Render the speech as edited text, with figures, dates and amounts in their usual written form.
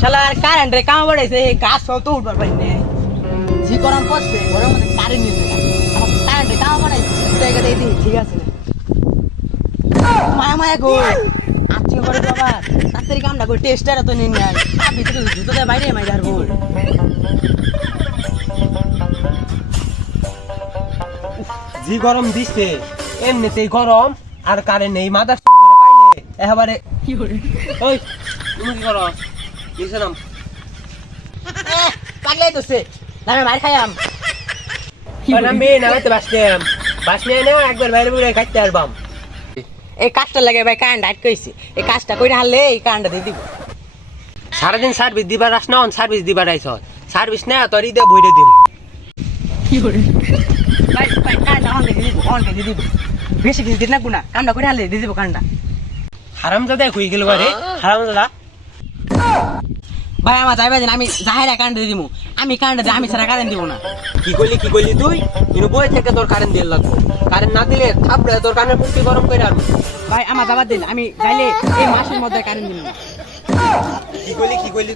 শালার কারেন্ট রে কাম বাড়াইছে গাছ সব তো উঠবার পারি না জি গরম পড়ছে ঘরের মধ্যে কারেন্ট নিতে না আমার কারেন্ট রে কাম বাড়াইছে জায়গা দিয়ে দিই ঠিক আছে মায়া মায়া গো আত্মীয় করে বাবা তাড়াতাড়ি কামটা করে টেস্টার তো নিন নাই আর ভিতরে জুতো দিয়ে বাইরে মাই আর গো জি গরম দিচ্ছে এমনিতেই গরম আর কারেন্ট নেই মাথা ধরে পাইলে একেবারে কি করে ওই তুমি কি করো নিচে নাম পাগলাই তো সে নামে মার খাইয়াম আমি না হয়তো বাসনে না একবার বাইরে বাইরে খাইতে পারবাম এই কাজটা লাগে ভাই কারেন্ট হাট কইছি এই কাজটা কইরা হারলে এই কারেন্টটা দিয়ে দিব সারাদিন সার্ভিস দিবার আস না সার্ভিস দিবার আইস সার্ভিস না তোর ঈদে বইরে দিম কি করে ভাই ভাই কারেন্ট অন দিয়ে দিব বেশি কিছু দিন না গুনা কামটা কইরা হারলে দিয়ে দিব কারেন্টটা হারামজাদা হয়ে গেল বারে হারামজাদা ভাই আমার যাইবা দিন আমি জাহেরা কারেন্ট দিয়ে দিব আমি কারেন্ট দিয়ে আমি ছাড়া কারেন্ট দিব না কি করলি তুই কিন্তু বই থেকে তোর কারেন্ট দিয়ে লাগবে কারেন্ট না দিলে থাপড়ে তোর কানের পুষ্টি গরম করে আনবো ভাই আমার যাবার দিন আমি যাইলে এই মাসের মধ্যে কারেন্ট দিব না কি করলি